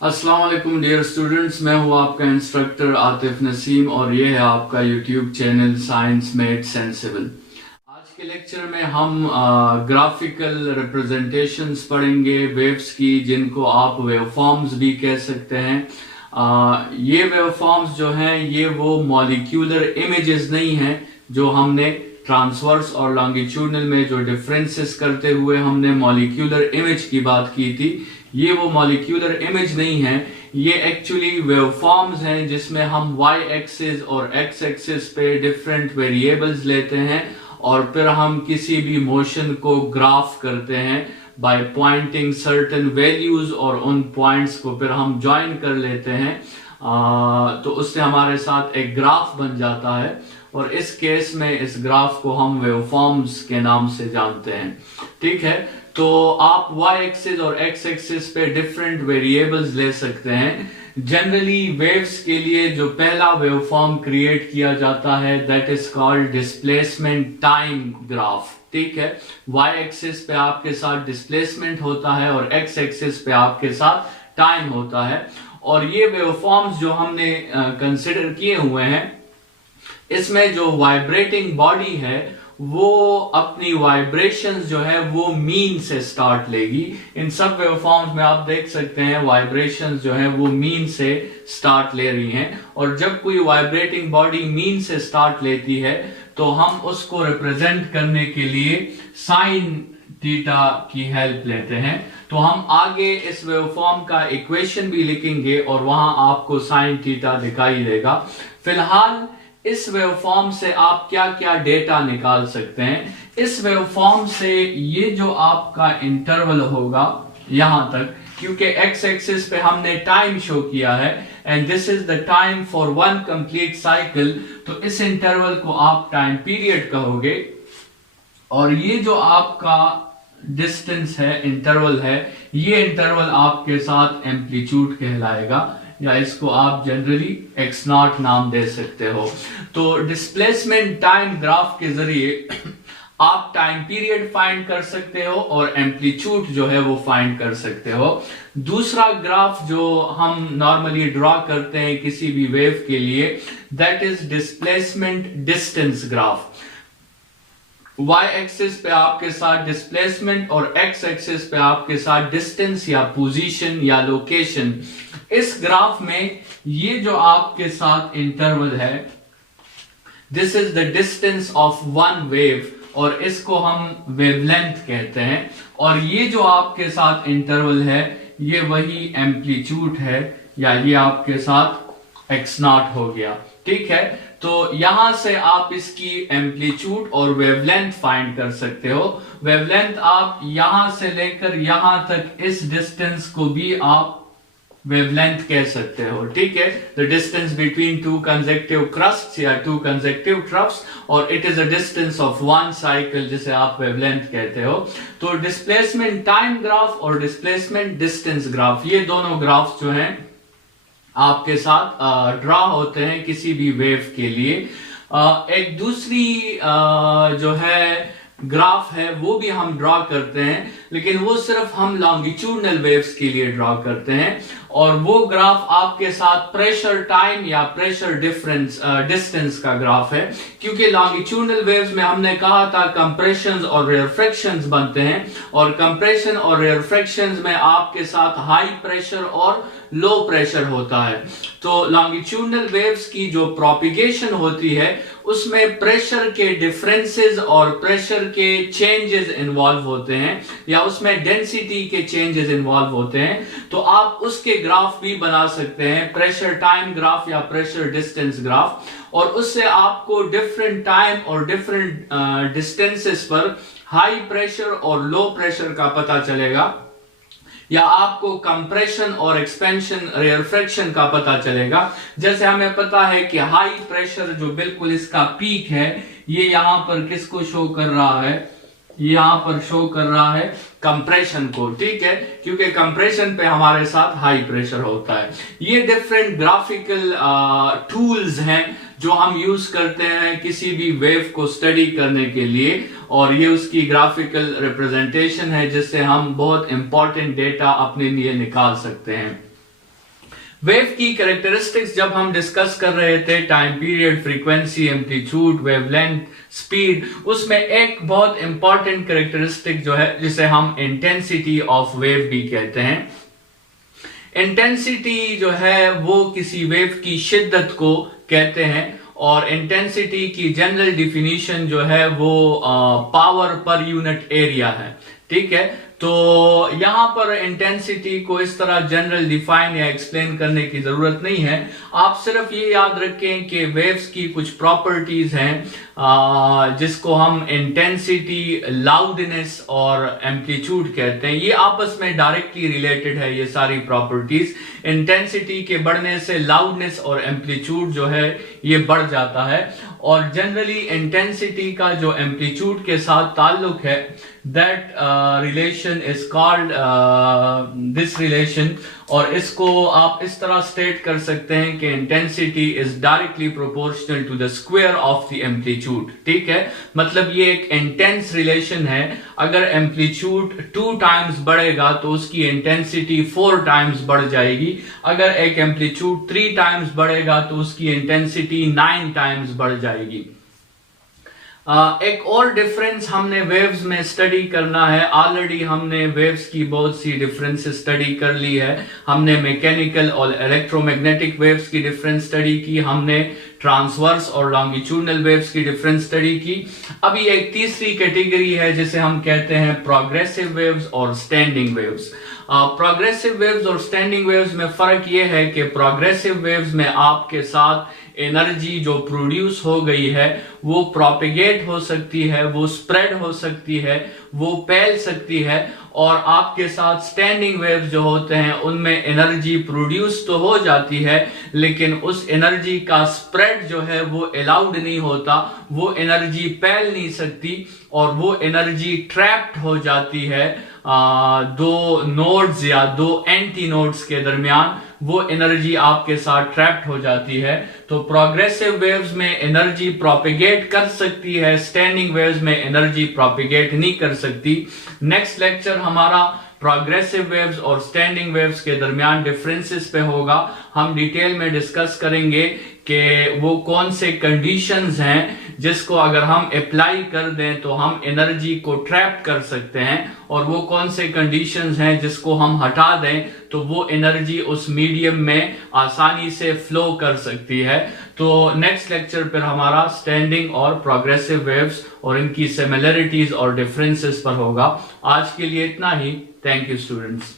अस्सलाम वालेकुम dear students, मैं हूं आपका इंस्ट्रक्टर आतिफ नसीम और ये है आपका YouTube channel science made sensible. आज के लेक्चर में हम ग्राफिकल रिप्रेजेंटेशंस पढ़ेंगे वेव्स की, जिनको आप वेवफॉर्म्स भी कह सकते हैं। ये वेवफॉर्म्स जो हैं ये वो मॉलिक्यूलर इमेजेस नहीं हैं जो हमने ट्रांसवर्स और लॉन्गिट्यूडनल में जो डिफरेंसेस करते हुए हमने मॉलिक्यूलर इमेज की बात की थी। ये वो मॉलिक्यूलर इमेज नहीं है, ये एक्चुअली वेवफॉर्म्स हैं जिसमें हम वाई एक्सिस और एक्स एक्सिस पे डिफरेंट वेरिएबल्स लेते हैं और फिर हम किसी भी मोशन को ग्राफ करते हैं बाय पॉइंटिंग सर्टेन वैल्यूज और उन पॉइंट्स को फिर हम ज्वाइन कर लेते हैं। तो उससे हमारे साथ एक ग्राफ बन जाता है और इस केस में इस ग्राफ को हम वेवफॉर्म्स के नाम से जानते हैं। ठीक है, तो आप y एक्सिस और x एक्सिस पे डिफरेंट वेरिएबल्स ले सकते हैं। जनरली वेव्स के लिए जो पहला वेवफॉर्म क्रिएट किया जाता है that is called displacement time graph. ठीक है, y एक्सिस पे आपके साथ डिस्प्लेसमेंट होता है और x एक्सिस पे आपके साथ टाइम होता है। और ये वेवफॉर्म्स जो हमने कंसिडर किए हुए हैं, इसमें जो वाइब्रेटिंग बॉडी है वो अपनी वाइब्रेशंस जो है वो मीन से स्टार्ट लेगी। इन सब वेवफॉर्म्स में आप देख सकते हैं वाइब्रेशंस जो है वो मीन से स्टार्ट ले रही हैं। और जब कोई वाइब्रेटिंग बॉडी मीन से स्टार्ट लेती है तो हम उसको रिप्रेजेंट करने के लिए साइन थीटा की हेल्प लेते हैं। तो हम आगे इस वेवफॉर्म का इक्वेशन भी लिखेंगे और वहां आपको साइन थीटा दिखाई देगा। फिलहाल इस वेवफॉर्म से आप क्या क्या डेटा निकाल सकते हैं। इस वेवफॉर्म से ये जो आपका इंटरवल होगा यहां तक, क्योंकि एक्स एक्सिस पे हमने टाइम शो किया है and this is the time for one complete cycle, तो इस इंटरवल को आप टाइम पीरियड कहोगे। और ये जो आपका डिस्टेंस है, इंटरवल है, ये इंटरवल आपके साथ एम्पलीट्यूड कहलाएगा या इसको आप जनरली एक्स नॉट नाम दे सकते हो। तो डिस्प्लेसमेंट टाइम ग्राफ के जरिए आप टाइम पीरियड फाइंड कर सकते हो और एम्पलीट्यूड जो है वो फाइंड कर सकते हो। दूसरा ग्राफ जो हम नॉर्मली ड्रॉ करते हैं किसी भी वेव के लिए that is displacement distance graph. y axis पे आपके साथ डिस्प्लेसमेंट और x एक्सिस पे आपके साथ डिस्टेंस या पोजीशन या लोकेशन। इस ग्राफ में ये जो आपके साथ इंटरवल है this is the distance of one wave और इसको हम वेवलेंथ कहते हैं। और ये जो आपके साथ इंटरवल है ये वही एम्पलीट्यूड है या ये आपके साथ x नॉट हो गया। ठीक है, तो यहां से आप इसकी एम्पलीट्यूड और वेवलेंथ फाइंड कर सकते हो। वेवलेंथ आप यहां से लेकर यहां तक इस डिस्टेंस को भी आप वेवलेंथ कह सकते हो। ठीक है, the distance between two consecutive crusts या टू कंसेक्टिव ट्रफ्स और it is a distance of one cycle जिसे आप वेवलेंथ कहते हो। तो डिस्प्लेसमेंट टाइम ग्राफ और डिस्प्लेसमेंट डिस्टेंस ग्राफ, ये दोनों ग्राफ्स जो हैं आपके साथ ड्रॉ होते हैं किसी भी वेव के लिए। एक दूसरी जो है ग्राफ है वो भी हम ड्रॉ करते हैं, लेकिन वो सिर्फ हम लॉन्गिट्यूडनल वेव्स के लिए ड्रॉ करते हैं और वो ग्राफ आपके साथ प्रेशर टाइम या प्रेशर डिफरेंस डिस्टेंस का ग्राफ है। क्योंकि लॉन्गिट्यूडनल वेव्स में हमने कहा था कंप्रेशंस और रेयरफ्रैक्शंस बनते हैं और कंप्रेशन और रेयरफ्रैक्शंस में आपके साथ हाई प्रेशर और लो प्रेशर होता है। तो लॉन्गिट्यूडनल वेव्स की जो प्रोपिगेशन होती है उसमें प्रेशर के डिफरेंसेस और प्रेशर के चेंजेस इन्वॉल्व होते हैं या उसमें डेंसिटी के चेंजेस इन्वॉल्व होते हैं। तो आप उसके ग्राफ भी बना सकते हैं, प्रेशर टाइम ग्राफ या प्रेशर डिस्टेंस ग्राफ, और उससे आपको डिफरेंट टाइम और डिफरेंट डिस्टेंसेस पर हाई प्रेशर और लो प्रेशर का पता चलेगा या आपको कंप्रेशन और एक्सपेंशन रेयरफ्रैक्शन का पता चलेगा। जैसे हमें पता है कि हाई प्रेशर जो बिल्कुल इसका पीक है ये यहां पर किसको शो कर रहा है, यहां पर शो कर रहा है कंप्रेशन को। ठीक है, क्योंकि कंप्रेशन पे हमारे साथ हाई प्रेशर होता है। ये डिफरेंट ग्राफिकल टूल्स हैं जो हम यूज करते हैं किसी भी वेव को स्टडी करने के लिए और ये उसकी ग्राफिकल रिप्रेजेंटेशन है जिससे हम बहुत इंपॉर्टेंट डेटा अपने लिए निकाल सकते हैं। वेव की कैरेक्टरिस्टिक्स जब हम डिस्कस कर रहे थे, time period, frequency, amplitude, wavelength, speed, उसमें एक बहुत इंपॉर्टेंट कैरेक्टरिस्टिक जो है जिसे हम इंटेंसिटी ऑफ वेव भी कहते हैं। इंटेंसिटी जो है वो किसी वेव की शिद्दत को कहते हैं और इंटेंसिटी की जनरल डिफिनीशन जो है वो पावर पर यूनिट एरिया है। ठीक है, तो यहां पर इंटेंसिटी को इस तरह जनरल डिफाइन या एक्सप्लेन करने की जरूरत नहीं है। आप सिर्फ ये याद रखें कि वेव्स की कुछ प्रॉपर्टीज हैं जिसको हम इंटेंसिटी, लाउडनेस और एम्पलीट्यूड कहते हैं। ये आपस में डायरेक्टली रिलेटेड है ये सारी प्रॉपर्टीज। इंटेंसिटी के बढ़ने से लाउडनेस और एम्पलीट्यूड जो है ये बढ़ जाता है और जनरली इंटेंसिटी का जो एम्पलीट्यूड के साथ ताल्लुक है, that relation is called this relation, और इसको आप इस तरह स्टेट कर सकते हैं कि intensity is directly proportional to the square of the amplitude. ठीक है, मतलब ये एक इंटेंस रिलेशन है। अगर एम्पलीट्यूड 2 टाइम्स बढ़ेगा तो उसकी इंटेंसिटी 4 टाइम्स बढ़ जाएगी। अगर एक एम्पलीट्यूड 3 टाइम्स बढ़ेगा तो उसकी इंटेंसिटी 9 टाइम्स बढ़ जाएगी। एक और डिफरेंस हमने वेव्स में स्टडी करना है। ऑलरेडी हमने वेव्स की बहुत सी डिफरेंसेस स्टडी कर ली है। हमने मैकेनिकल और इलेक्ट्रोमैग्नेटिक वेव्स की डिफरेंस स्टडी की, हमने ट्रांसवर्स और लॉन्गिट्यूडनल वेव्स की डिफरेंस स्टडी की। अभी एक तीसरी कैटेगरी है जिसे हम कहते हैं प्रोग्रेसिव वेव्स और स्टैंडिंग वेव्स। प्रोग्रेसिव वेव्स और स्टैंडिंग वेव्स में फर्क यह है कि प्रोग्रेसिव वेव्स में आपके साथ एनर्जी जो प्रोड्यूस हो गई है वो प्रोपेगेट हो सकती है, वो स्प्रेड हो सकती है, वो फैल सकती है। और आपके साथ स्टैंडिंग वेव्स जो होते हैं उनमें एनर्जी प्रोड्यूस तो हो जाती है लेकिन उस एनर्जी का स्प्रेड जो है वो अलाउड नहीं होता, वो एनर्जी फैल नहीं सकती और वो एनर्जी ट्रैप्ड हो जाती है दो नोड्स या दो एंटी नोड्स के दरमियान। वो एनर्जी आपके साथ ट्रैप्ड हो जाती है। तो प्रोग्रेसिव वेव्स में एनर्जी प्रोपेगेट कर सकती है, स्टैंडिंग वेव्स में एनर्जी प्रोपेगेट नहीं कर सकती। नेक्स्ट लेक्चर हमारा प्रोग्रेसिव वेव्स और स्टैंडिंग वेव्स के दरमियान डिफरेंसेस पे होगा। हम डिटेल में डिस्कस करेंगे कि वो कौन से कंडीशंस हैं जिसको अगर हम अप्लाई कर दें तो हम एनर्जी को ट्रैप कर सकते हैं और वो कौन से कंडीशंस हैं जिसको हम हटा दें तो वो एनर्जी उस मीडियम में आसानी से फ्लो कर सकती है। तो नेक्स्ट लेक्चर पर हमारा स्टैंडिंग और प्रोग्रेसिव वेव्स और इनकी सिमिलरिटीज और डिफरेंसेस पर होगा। आज के लिए इतना ही। Thank you students.